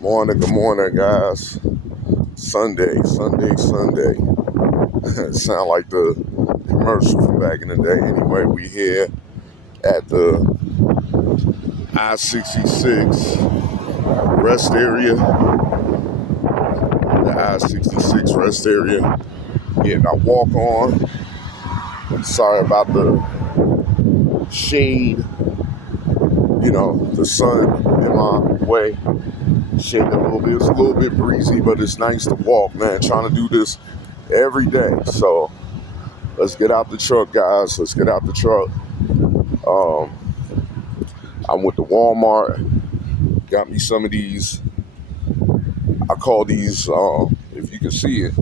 Good morning, guys. Sunday. Sound like the commercial from back in the day. Anyway, we here at the I-66 rest area. The I-66 rest area. Getting our walk on. Sorry about the shade. The sun in my way. Shading a little bit. It's a little bit breezy, but it's nice to walk, man. Trying to do this every day. So let's get out the truck, guys. Let's get out the truck. I'm with the Walmart. Got me some of these. I call these, if you can see it,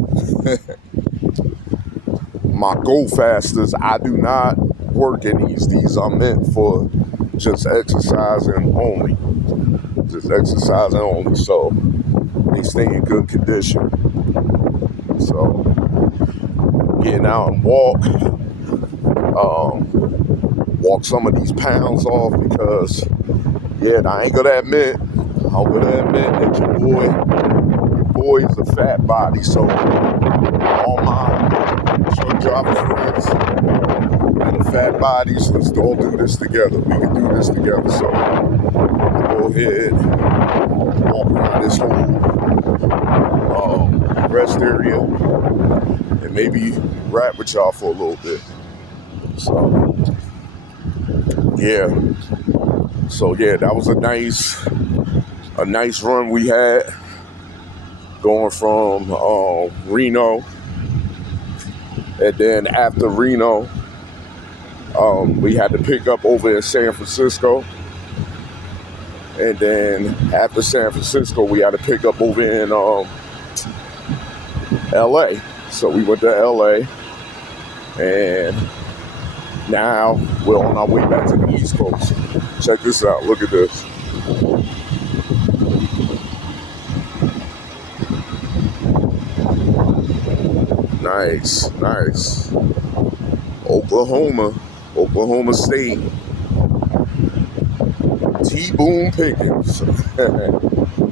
my Go Fasters. I do not work in these. These are meant for just exercising only. So they stay in good condition. So getting out and walk some of these pounds off because, I ain't gonna admit that your boy is a fat body. So all my truck driver friends and the fat bodies, let's all do this together. We can do this together. So go ahead, walk around this whole rest area and maybe rap with y'all for a little bit. So that was a nice run we had going from Reno, and then after Reno, we had to pick up over in San Francisco, and then after San Francisco, we had to pick up over in LA. So we went to LA, and now we're on our way back to the East Coast. Check this out. Look at this. Nice. Oklahoma State. T. Boone Pickens.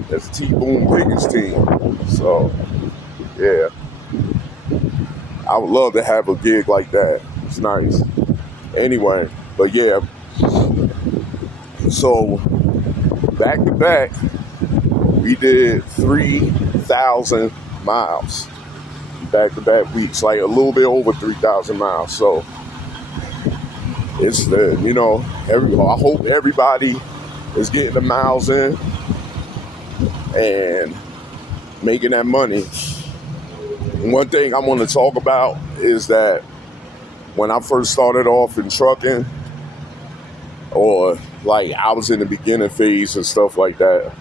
That's T. Boone Pickens' team. So, I would love to have a gig like that. It's nice. Anyway, but so back to back, we did 3,000 miles. Back-to-back weeks, like a little bit over 3,000 miles. So it's I hope everybody is getting the miles in and making that money. One thing I want to talk about is that when I first started off in trucking, or like I was in the beginning phase and stuff like that,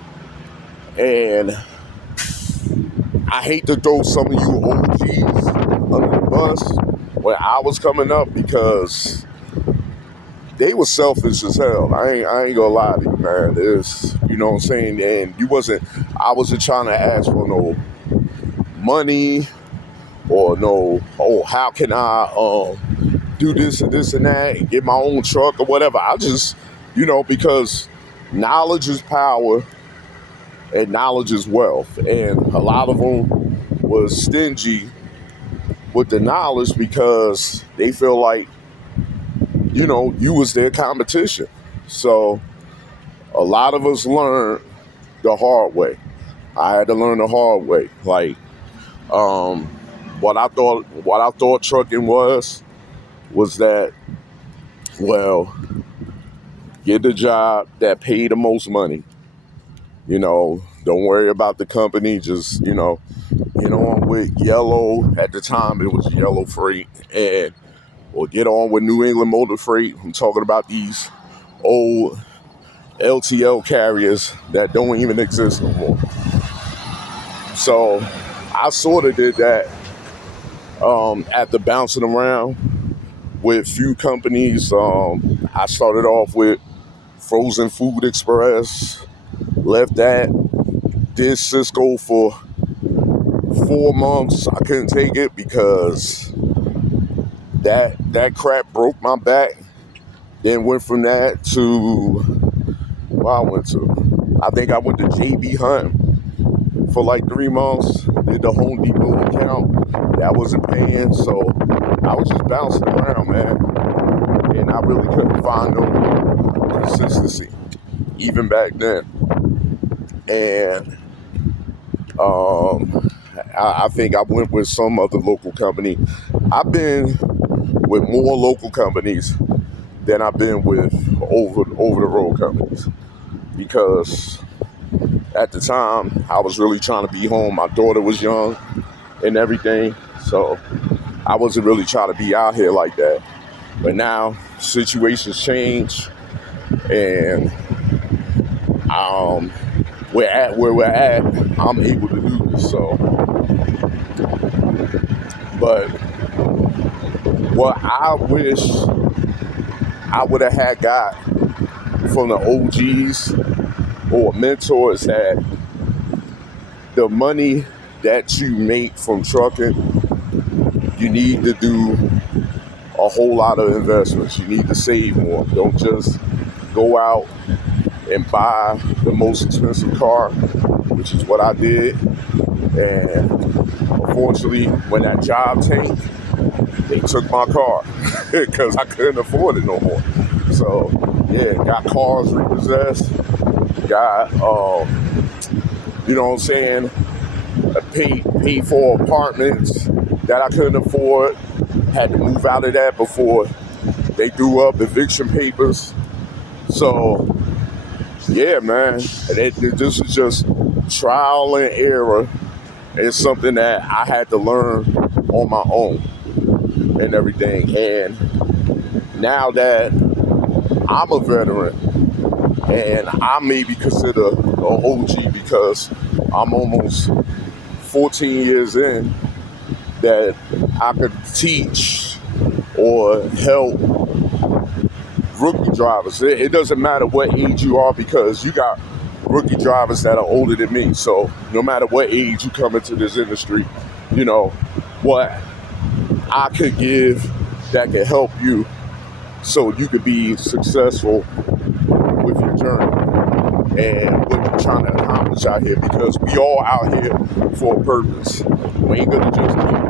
and I hate to throw some of you OGs under the bus when I was coming up because they were selfish as hell. I ain't gonna lie to you, man. You know what I'm saying? And I wasn't trying to ask for no money or how can I do this and this and that and get my own truck or whatever. I just, because knowledge is power. And knowledge is wealth. And a lot of them was stingy with the knowledge because they feel like, you was their competition. So a lot of us learned the hard way. I had to learn the hard way. Like, what I thought trucking was that, get the job that paid the most money. Don't worry about the company. Just, get on with Yellow. At the time, it was Yellow Freight. Or get on with New England Motor Freight. I'm talking about these old LTL carriers that don't even exist no more. So I sort of did that after bouncing around with few companies. I started off with Frozen Food Express. Left that, did Cisco for 4 months. I couldn't take it because that crap broke my back. Then went from that to I think I went to JB Hunt for like 3 months. Did the Home Depot account. That wasn't paying, so I was just bouncing around, man. And I really couldn't find no consistency, even back then. And I think I went with some other local company. I've been with more local companies than I've been with over the road companies, because at the time I was really trying to be home. My daughter was young and everything, so I wasn't really trying to be out here like that. But now situations change, and we're at where we're at. I'm able to do this. So, but what I wish I would have had got from the OGs or mentors, that the money that you make from trucking, you need to do a whole lot of investments. You need to save more. Don't just go out and buy the most expensive car, which is what I did. And unfortunately, when that job tanked, they took my car because I couldn't afford it no more. So yeah, got cars repossessed, got you know what I'm saying, paid for apartments that I couldn't afford. Had to move out of that before they threw up eviction papers. So yeah, man, this is just trial and error. It's something that I had to learn on my own and everything. And now that I'm a veteran, and I may be considered an OG because I'm almost 14 years in, that I could teach or help rookie drivers. It doesn't matter what age you are, because you got rookie drivers that are older than me. So no matter what age you come into this industry, you know, what I could give that could help you so you could be successful with your journey and what you're trying to accomplish out here, because we all out here for a purpose. We ain't gonna just keep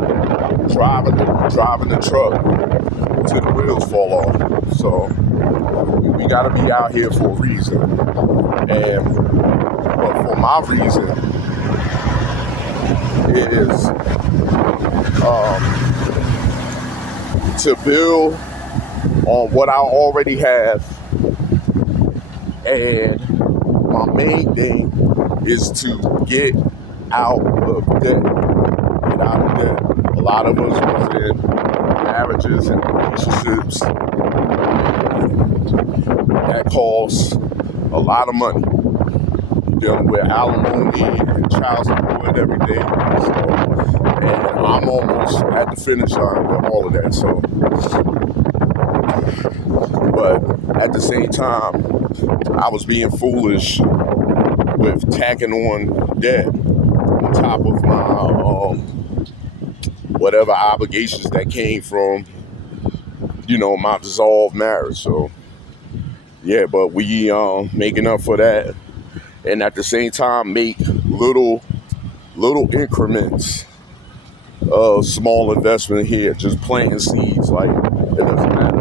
driving the truck till the wheels fall off. So we gotta be out here for a reason. But for my reason is to build on what I already have, and my main thing is to get out of debt. Get out of debt. A lot of us was in marriages and relationships that costs a lot of money. Dealing with alimony and child support and everything. So, and I'm almost at the finish line with all of that. So, but at the same time, I was being foolish with tacking on debt on top of my whatever obligations that came from, you know, my dissolved marriage. So yeah, but we making up for that, and at the same time make little increments of small investment here, just planting seeds. Like, it doesn't matter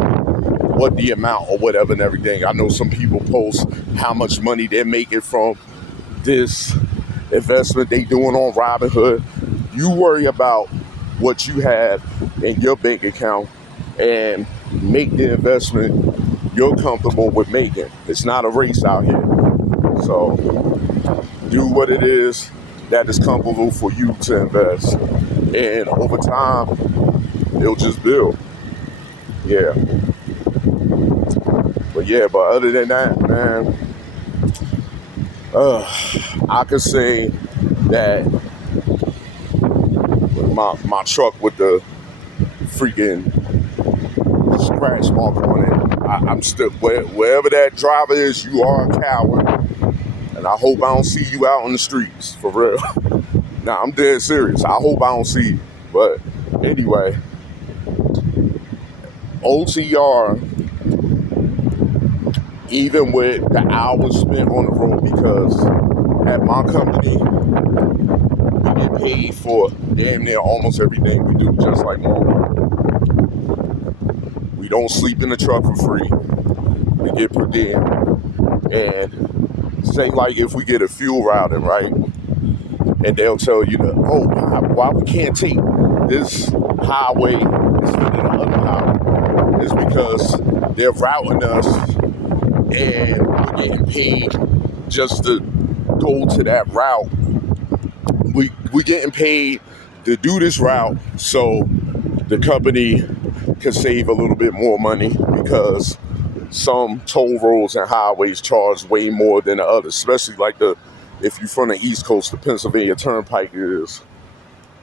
what the amount or whatever and everything. I know some people post how much money they're making from this investment they doing on Robinhood. You worry about what you have in your bank account and make the investment you're comfortable with making. It's not a race out here. So do what it is that is comfortable for you to invest. And over time, it'll just build. Yeah. But other than that, man, I could say that my truck with the freaking scratch mark on it, I'm still, wherever that driver is, you are a coward. And I hope I don't see you out on the streets, for real. Nah, I'm dead serious. I hope I don't see you. But anyway, OTR, even with the hours spent on the road, because at my company, we get paid for damn near almost everything we do, just like normal. We don't sleep in the truck for free. We get per diem. And say like if we get a fuel routing, right? And they'll tell you that, oh, why we can't take this highway instead of the other highway. It's because they're routing us and we're getting paid just to go to that route. We getting paid to do this route so the company can save a little bit more money because some toll roads and highways charge way more than the others, especially like if you're from the East Coast, the Pennsylvania Turnpike is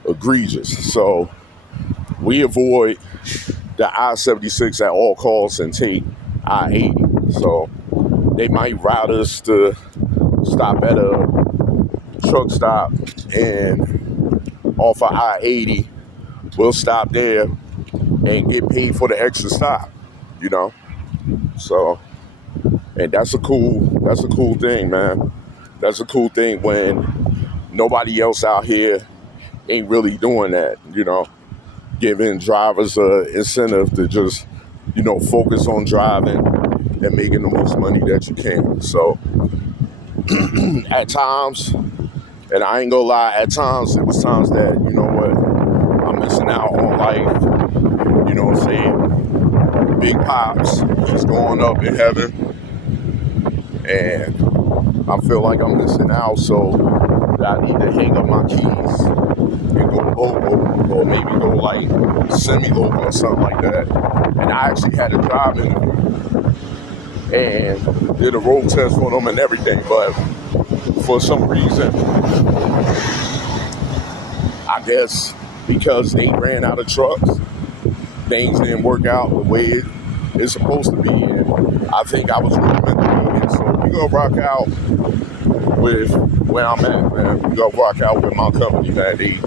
egregious. So we avoid the I-76 at all costs and take I-80. So they might route us to stop at a truck stop and off of I-80. We'll stop there and get paid for the extra stop, you know? So, and that's a cool thing, man. That's a cool thing when nobody else out here ain't really doing that, you know, giving drivers an incentive to just, you know, focus on driving and making the most money that you can. So at times, and I ain't gonna lie, at times it was times that, you know what, I'm missing out on life, you know what I'm saying? Big Pops, he's going up in heaven, and I feel like I'm missing out, so I need to hang up my keys and go local, or maybe go like semi-local or something like that. And I actually had to drive in and did a road test for them and everything, but for some reason, I guess because they ran out of trucks, things didn't work out the way it's supposed to be, and I think I was really meant to be in. So we gonna rock out with where I'm at, man. We gonna rock out with my company, man. They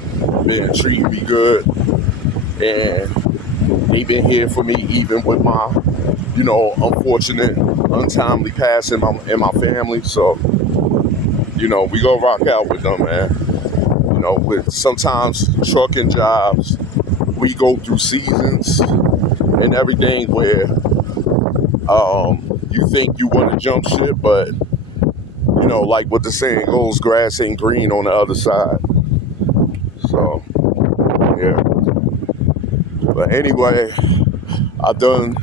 been treating me good, and they been here for me even with my, you know, unfortunate, untimely passing in my family. So, you know, we gonna rock out with them, man. You know, with sometimes trucking jobs, we go through seasons and everything where you think you want to jump ship, but you know, like what the saying goes, grass ain't green on the other side. So yeah. But anyway, I think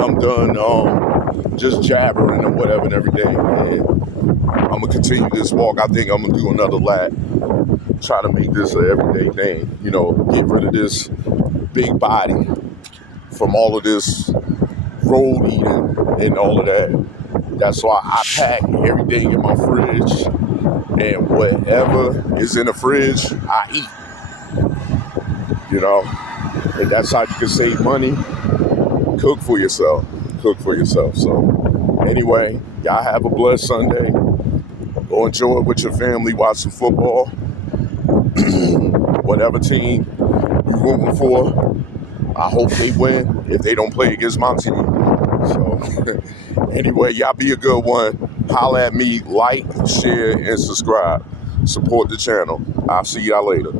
I'm done just jabbering or whatever and everything. And I'm gonna continue this walk. I think I'm gonna do another lap. Try to make this an everyday thing. You know, get rid of this big body from all of this road eating and all of that. That's why I pack everything in my fridge, and whatever is in the fridge, I eat. You know, and that's how you can save money. Cook for yourself. Cook for yourself. So anyway, y'all have a blessed Sunday. Go enjoy it with your family. Watch some football. Whatever team you're rooting for, I hope they win if they don't play against my team. So anyway, y'all be a good one. Holla at me, like, share, and subscribe. Support the channel. I'll see y'all later.